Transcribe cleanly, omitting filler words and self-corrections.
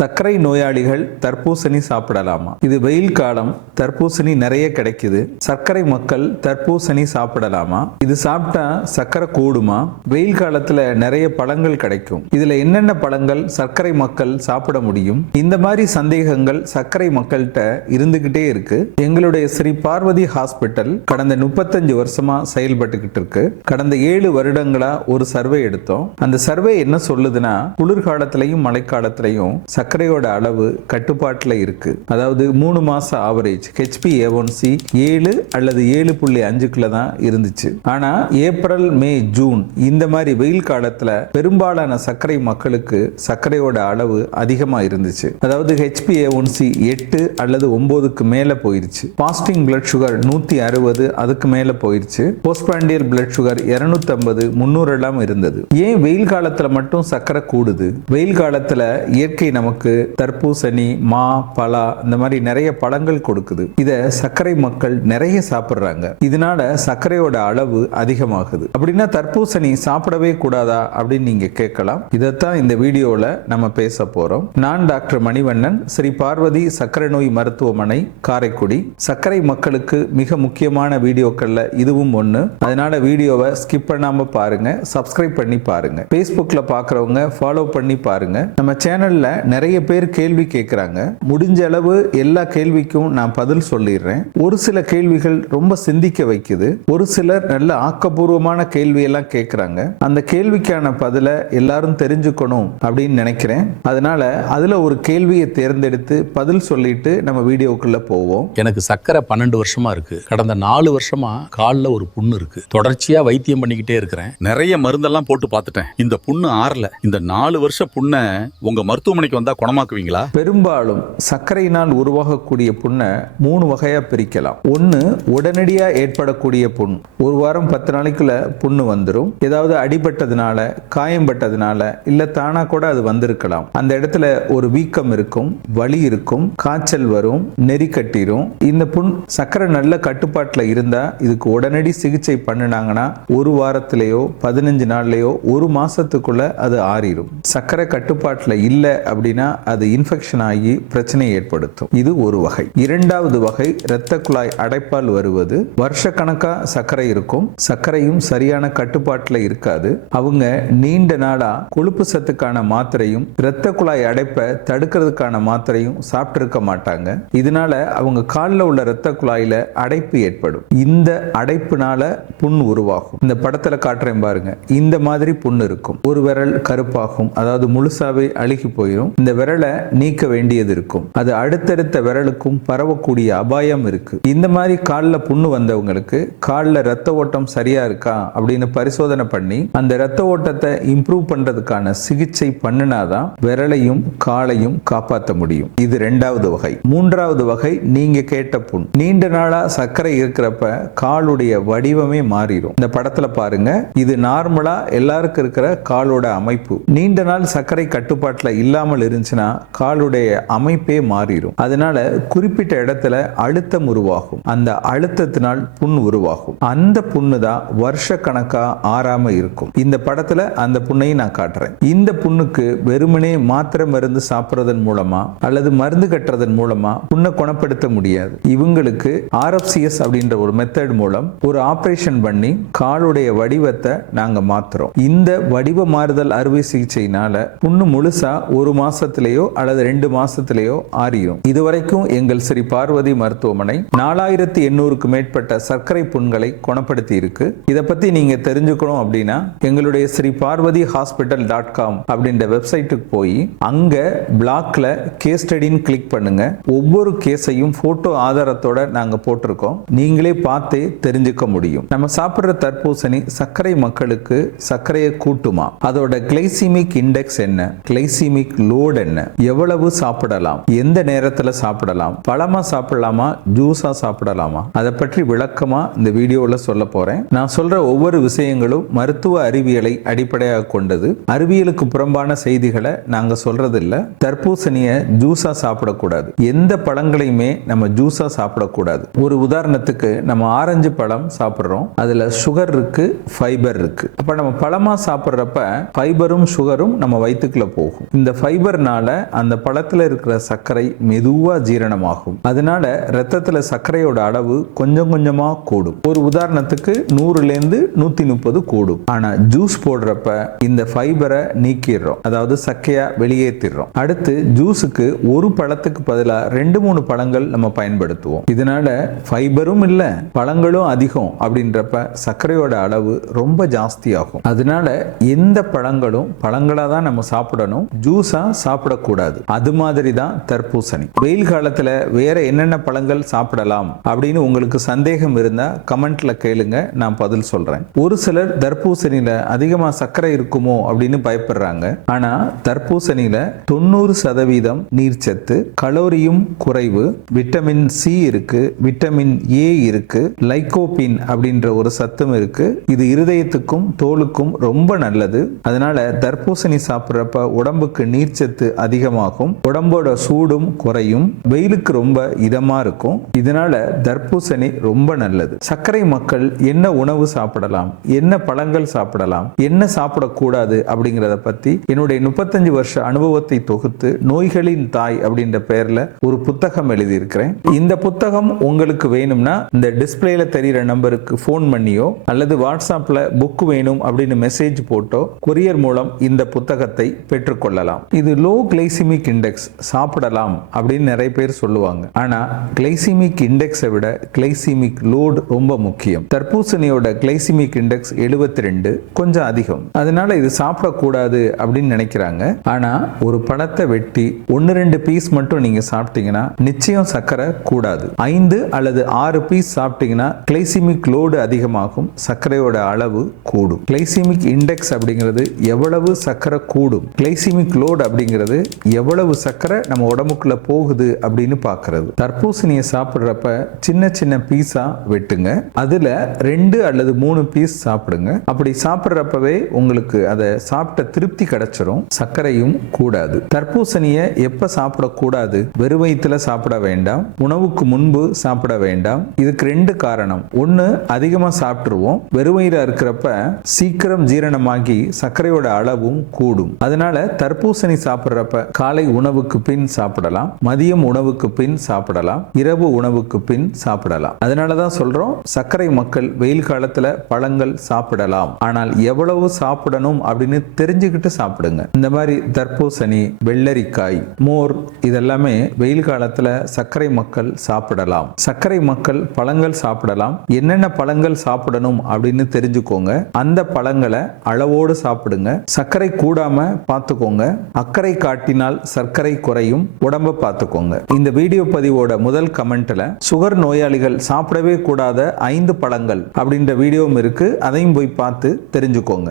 சர்க்கரை நோயாளிகள் தர்பூசணி சாப்பிடலாமா? இது வெயில் காலம், தர்பூசணி நிறைய கிடைக்குது. சர்க்கரை மக்கள் தர்பூசணி சாப்பிடலாமா? இது சாப்பிட்டா சர்க்கரை கூடுமா? வெயில் காலத்துல நிறைய பழங்கள் கிடைக்கும். இதுல என்னென்ன பழங்கள் சர்க்கரை மக்கள் சாப்பிட முடியும்? இந்த மாதிரி சந்தேகங்கள் சர்க்கரை மக்கள்கிட்ட இருந்துகிட்டே இருக்கு. எங்களுடைய ஸ்ரீ பார்வதி ஹாஸ்பிட்டல் கடந்த 35 வருஷமா செயல்பட்டுக்கிட்டு இருக்கு. கடந்த 7 வருடங்களா ஒரு சர்வே எடுத்தோம். அந்த சர்வே என்ன சொல்லுதுன்னா, குளிர்காலத்திலையும் மழைக்காலத்திலையும் சர்க்கரையோட அளவு கட்டுப்பாட்டில் இருக்கு. அதாவது 3 மாசம் ஆவரேஜ் HbA1c 7 அல்லது 7.5 தான் இருந்துச்சு. ஆனா ஏப்ரல், மே, ஜூன் இந்த மாதிரி வெயில் காலத்துல பெரும்பாலான சர்க்கரை மக்களுக்கு சர்க்கரையோட அளவு அதிகமா இருந்துச்சு. அதாவது HbA1c 8 அல்லது 9க்கு மேல போயிருச்சு. பாஸ்டிங் பிளட் சுகர் 160 அதுக்கு மேல போயிருச்சு. போஸ்ட்பாண்டியல் பிளட் சுகர் 250 300 எல்லாம் இருந்தது. ஏன் வெயில் காலத்துல மட்டும் சர்க்கரை கூடுது? வெயில் காலத்துல இயற்கை நமக்கு தர்பூசணி, மா, பலா இந்த மாதிரி நிறைய பழங்கள் கொடுக்குது. இத சர்க்கரை மக்கள் நிறைய சாப்பிடுறாங்க. இதனால சர்க்கரையோட அளவு அதிகமாகுது. அப்படின்னா தர்பூசணி சாப்பிடவே கூடாதா அப்படின்னு நீங்க கேட்கலாம். இதைத்தான் இந்த வீடியோல நம்ம பேச போறோம். நான் டாக்டர் மணிவண்ணன், ஸ்ரீ பார்வதி சர்க்கரை நோய் மருத்துவமனை, காரைக்குடி. சர்க்கரை மக்களுக்கு மிக முக்கியமான வீடியோக்கள்ல இதுவும் ஒண்ணு. அதனால வீடியோவை ஸ்கிப் பண்ணாம பாருங்க, சப்ஸ்கிரைப் பண்ணி பாருங்க. Facebookல பாக்குறவங்க ஃபாலோ பண்ணி பாருங்க. நம்ம சேனல்ல நிறைய பேர் கேள்வி கேட்கிறாங்க. முடிஞ்ச அளவு எல்லா கேள்விக்கும் நான் பதில் சொல்லிடுறேன். ஒரு சில கேள்விகள் ரொம்ப சிந்திக்க வைக்குது. ஒரு சிலர் நல்ல ஆக்கப்பூர்வமான கேள்வி எல்லாம் கேட்கிறாங்க. அந்த கேள்விக்கான பதிலை எல்லாரும் தெரிஞ்சுக்கணும் அப்படின்னு நினைக்கிறேன். அதனால அதுல ஒரு கேள்வியை தேர்ந்தெடுத்து பதில் சொல்லிட்டு நம்ம வீடியோக்குள்ள போவோம். எனக்கு சர்க்கரை 12 வருஷமா இருக்கு. கடந்த 4 வருஷமா காலில் ஒரு புண்ணு இருக்கு. தொடர்ச்சியா வைத்தியம் பண்ணிக்கிட்டே இருக்கிறேன். நிறைய மருந்தெல்லாம் போட்டு பார்த்துட்டேன். இந்த புண்ணு ஆறல. இந்த 4 வருஷ புண்ணை உங்க மருத்துவமனைக்கு வந்தா குணமாக்குவீங்களா? பெரும்பாலும் சர்க்கரையினால் உருவாகக்கூடிய புண்ணை 3 வகையா பிரிக்கலாம். ஒன்னு உடனடியா ஏற்படக்கூடிய புண். ஒரு வாரம் 10 நாளைக்குள்ள புண்ணு வந்துடும். ஏதாவது அடிபட்டதுனால, காயம்பட்டதுனால, இல்ல தானா கூட அது வந்திருக்கலாம். அந்த இடத்துல ஒரு வீக்கம் இருக்கும், வலி இருக்கும், காய்ச்சல் வரும், நெறி கட்டிரும். இந்த புண் சர்க்கரை நல்ல கட்டுப்பாட்டுல இருந்தா இதுக்கு உடனடி சிகிச்சை பண்ணினாங்கன்னா ஒரு வாரத்திலேயோ 15 நாள்லயோ ஒரு மாசத்துக்குள்ள அது ஆறிடும். சர்க்கரை கட்டுப்பாட்டுல இல்ல அப்படின்னா அது இன்ஃபெக்ஷன் ஆகி பிரச்சனை ஏற்படுத்தும். இது ஒரு வகை. இரண்டாவது வகை இரத்த குழாய் அடைப்பால் வருவது. வருஷ கணக்கா சர்க்கரை இருக்கும், சர்க்கரையும் சரியான கட்டுப்பாட்டுல இருக்காது. அவங்க நீண்ட நாளா கொழுப்பு சத்துக்கான மாத்திரையும் இரத்த குழாய் அடைப்பை தடுக்கிறதுக்கான மாத்திரையும் சாப்பிட்டு இருக்க மாட்டாங்க. இதனால அவங்க காலில் உள்ள இரத்த குழாயில அடைப்பு ஏற்படும். இந்த அடைப்புனால புண் உருவாகும். இந்த படத்துல காட்டுறேன் பாருங்க. இந்த மாதிரி புண் இருக்கும். ஒரு விரல் கருப்பாகும், அதாவது முழுசாவே அழுகி போயிடும். இந்த விரலை நீக்க வேண்டியது இருக்கும். அது அடுத்தடுத்த விரலுக்கும் பரவக்கூடிய அபாயம் இருக்கு. இந்த மாதிரி காலில் புண்ணு வந்தவங்களுக்கு காலில் ரத்த ஓட்டம் சரியா இருக்கா அப்படின்னு பரிசோதனை பண்ணி அந்த ரத்த ஓட்டத்தை இம்ப்ரூவ் பண்றதுக்கான சிகிச்சை பண்ணினாதான் விரலையும் காலையும் காப்பாற்ற முடியும். இது 2வது வகை. 3வது வகை நீங்க கேட்ட புண். நீண்ட நாளா சர்க்கரை இருக்கிறப்ப காலுடைய வடிவமே மாறிடும். இந்த படத்துல பாருங்க. இது நார்மலா எல்லாருக்கும் இருக்கிற காலோட அமைப்பு. நீண்ட நாள் சர்க்கரை கட்டுப்பாட்டுல இல்லாமல் இருந்துச்சுன்னா காலுடைய அமைப்பே மாறிடும். அதனால குறிப்பிட்ட இடத்துல அழுத்தம் உருவாகும். அந்த அழுத்தத்தினால் புண் உருவாகும். அந்த புண்ணு தான் வருஷ கணக்கா ஆறாம இருக்கும். இந்த படத்துல அந்த புண்ணையும் நான் காட்டுறேன். இந்த புண்ணுக்கு வெறுமனே மாத்திரை மருந்து சாப்பிடுறதன் மூலமா அல்லது மருந்து கட்டுறதன் மூலமா புண்ணை குணப்படுத்த முடியாது. இவங்களுக்கு RFCS அப்படின்ற ஒரு மெத்தட் மூலம் ஒரு ஆபரேஷன் பண்ணி காலுடைய வடிவத்தை நாங்க மாத்துறோம். இந்த வடிவ மாறுதல் அறுவை சிகிச்சையினால புண்ணு முழுசா ஒரு மாசத்திலேயோ அல்லது 2 மாசத்திலேயோ ஆறியும். இதுவரைக்கும் எங்கள் ஸ்ரீ பார்வதி மருத்துவமனை 4800க்கு மேற்பட்ட சர்க்கரை புண்களை குணப்படுத்தி இருக்கு. இதை பத்தி நீங்க தெரிஞ்சுக்கணும் அப்படின்னா எங்களுடைய ஸ்ரீ பார்வதி ஹாஸ்பிட்டல்.com அப்படின்ற வெப்சைட்டுக்கு போய் அங்க பிளாக்ல கேஸ் ஸ்டடின்னு கிளிக் பண்ணுங்க. ஒவ்வொரு கேஸையும் போட்டோ ஆதாரத்தோட நாங்க போட்டிருக்கோம். நீங்களே பார்த்தே தெரிஞ்சுக்க முடியும். நம்ம சாப்பிடுற தர்பூசணி சர்க்கரை மக்களுக்கு சர்க்கரையை கூட்டுமா? அதோட கிளைசிமிக் இண்டெக்ஸ் என்ன? கிளைசிமிக் லோட் என்ன? எவ்வளவு சாப்பிடலாம்? எந்த நேரத்துல சாப்பிடலாம்? பழமா சாப்பிடலாமா? ஜூஸா சாப்பிடலாமா? அதை பற்றி விளக்கமா இந்த வீடியோல சொல்ல போறேன். நான் சொல்ற ஒவ்வொரு விஷயங்களும் மருத்துவ அறிவியலை அடிப்படையாக கொண்டது. அறிவியலுக்கு புறம்பான செய்திகளை நாங்க சொல்றது இல்ல. தர்பூசணிய ஜூஸா சாப்பிடக்கூடாது. எந்த பழங்களையுமே நம்ம ஜூஸா சாப்பிடக்கூடாது. ஒரு உதாரணத்துக்கு நம்ம ஆரஞ்சு பழம் சாப்பிடுறோம். அதுல சுகர் இருக்கு, ஃபைபர் இருக்கு. அப்ப நம்ம பழமா சாப்பிடுறப்ப ஃபைபரும் சுகரும் நம்ம வயிற்றுக்குள்ள போகும். இந்த ஃபைபர்னால வெயில்னால அந்த பழத்துல இருக்கிற சர்க்கரை மெதுவா ஜீரணமாகும். அதனால ரத்தத்துல சர்க்கரையோட அளவு கொஞ்சம் கொஞ்சமா கூடும். ஒரு உதாரணத்துக்கு 100லேருந்து 130 கூடும். ஆனா ஜூஸ் போடுறப்ப இந்த ஃபைபரை நீக்கிடுறோம், அதாவது சக்கையா வெளியேற்றிடுறோம். அடுத்து ஜூஸுக்கு ஒரு பழத்துக்கு பதிலா 2-3 பழங்கள் நம்ம பயன்படுத்துவோம். இதனால ஃபைபரும் இல்ல பழங்களும் அதிகம் அப்படின்றப்ப சர்க்கரையோட அளவு ரொம்ப ஜாஸ்தி ஆகும். அதனால எந்த பழங்களும் பழங்களா தான் நம்ம சாப்பிடணும், ஜூஸா சாப்பிடக்கூடாது. அது மாதிரி தான் தர்பூசணி. வெயில் காலத்துல வேற என்னென்ன பழங்கள் சாப்பிடலாம் அப்படின்னு உங்களுக்கு சந்தேகம் இருந்தா கமெண்ட்ல கேளுங்க, நான் பதில் சொல்றேன். ஒரு சிலர் தர்பூசணியில அதிகமா சர்க்கரை இருக்குமோ அப்படின்னு பயப்படுறாங்க. ஆனா தர்பூசணியில 90% நீர்ச்சத்து, கலோரியும் குறைவு, விட்டமின் சி இருக்கு, விட்டமின் ஏ இருக்கு, லைகோபின் அப்படின்ற ஒரு சத்தும் இருக்கு. இது இருதயத்துக்கும் தோலுக்கும் ரொம்ப நல்லது. அதனால தர்பூசணி சாப்பிட்றப்ப உடம்புக்கு நீர்ச்சத்து அதிகமாகும், உடம்போட சூடும் குறையும், வெயிலுக்கு ரொம்ப இதமா இருக்கும். இதனால தர்பூசணி ரொம்ப நல்லது. சர்க்கரை மக்கள் என்ன உணவு சாப்பிடலாம், என்ன பழங்கள் சாப்பிடலாம், என்ன சாப்பிடக்கூடாது அப்படிங்கிறத பத்தி என்னுடைய 35 வருஷ அனுபவத்தை தொகுத்து நோய்களின் தாய் அப்படின்ற பெயர்ல ஒரு புத்தகம் எழுதியிருக்கிறேன். இந்த புத்தகம் உங்களுக்கு வேணும்னா இந்த டிஸ்பிளேல தெரிகிற நம்பருக்கு ஃபோன் பண்ணியோ அல்லது வாட்ஸ்அப்ல புக் வேணும் அப்படின்னு மெசேஜ் போட்டோ கொரியர் மூலம் இந்த புத்தகத்தை பெற்றுக்கொள்ளலாம். இது லோ கிளைசிமிக் இண்டெக்ஸ், சாப்பிடலாம் அப்படின்னு நிறைய பேர் சொல்லுவாங்க. ஆனா கிளைசிமிக் இண்டெக்ஸை விட கிளைசிமிக் லோடு ரொம்ப முக்கியம். தர்பூசணியோட கிளைசிமிக் இண்டெக்ஸ் 72, கொஞ்சம் அதிகம். அதனால இது சாப்பிடக்கூடாது அப்படின்னு நினைக்கிறாங்க. ஆனா ஒரு பழத்தை வெட்டி 1-2 பீஸ் மட்டும் நீங்க சாப்பிட்டீங்கன்னா நிச்சயம் சர்க்கரை கூடாது. 5 அல்லது 6 பீஸ் சாப்பிட்டீங்கன்னா கிளைசிமிக் லோடு அதிகமாகும், சர்க்கரையோட அளவு கூடும். கிளைசிமிக் இண்டெக்ஸ் அப்படிங்கிறது எவ்வளவு சர்க்கரை கூடும், கிளைசிமிக் லோடு அப்படிங்கிறது எவ்வளவு சர்க்கரை நம்ம உடம்புக்குள்ள போகுது அப்படின்னு பார்க்கிறது. தர்பூசணியை சாப்பிட்றப்ப சின்ன சின்ன பீஸா வெட்டுங்க, அதுல 2 அல்லது 3 பீஸ் சாப்பிடுங்க. அப்படி சாப்பிட்றப்பவே உங்களுக்கு அதை சாப்பிட்ட திருப்தி கிடைச்சிரும், சர்க்கரையும் கூடாது. தர்பூசணியை எப்ப சாப்பிடக்கூடாது, வெறும் வயிற்றுல சாப்பிட வேண்டாம், உணவுக்கு முன்பு சாப்பிட வேண்டாம். இதுக்கு 2 காரணம். ஒன்னு, அதிகமா சாப்பிட்டுருவோம், வெறுவயிறா இருக்கிறப்ப சீக்கிரம் ஜீரணமாகி சர்க்கரையோட அளவும் கூடும். அதனால தர்பூசணி சாப்பிட்றப்ப காலை உணவுக்கு பின் சாப்பிடலாம், மதியம் உணவுக்கு பின் சாப்பிடலாம், இரவு உணவுக்கு பின் சாப்பிடலாம். அதனாலதான் சொல்றோம் சர்க்கரை மக்கள் வெயில் காலத்துல பழங்கள் சாப்பிடலாம், ஆனால் எவ்வளவு சாப்பிடணும் அப்படின்னு தெரிஞ்சுக்கிட்டு சாப்பிடுங்க. இந்த மாதிரி தர்பூசணி, வெள்ளரிக்காய், மோர் இதெல்லாமே வெயில் காலத்துல சர்க்கரை மக்கள் சாப்பிடலாம். சர்க்கரை மக்கள் பழங்கள் சாப்பிடலாம். என்னென்ன பழங்கள் சாப்பிடணும் அப்படின்னு தெரிஞ்சுக்கோங்க. அந்த பழங்களை அளவோடு சாப்பிடுங்க. சர்க்கரை கூடாம பார்த்துக்கோங்க. அக்கறை காட்டினால் சர்க்கரை குறையும், உடம்ப பார்த்துக்கோங்க. இந்த வீடியோ பதிவோட முதல் கமெண்ட்ல சுகர் நோயாளிகள் சாப்பிடவே கூடாத 5 பழங்கள் அப்படின்ற வீடியோவும் இருக்கு, அதையும் போய் பார்த்து தெரிஞ்சுக்கோங்க.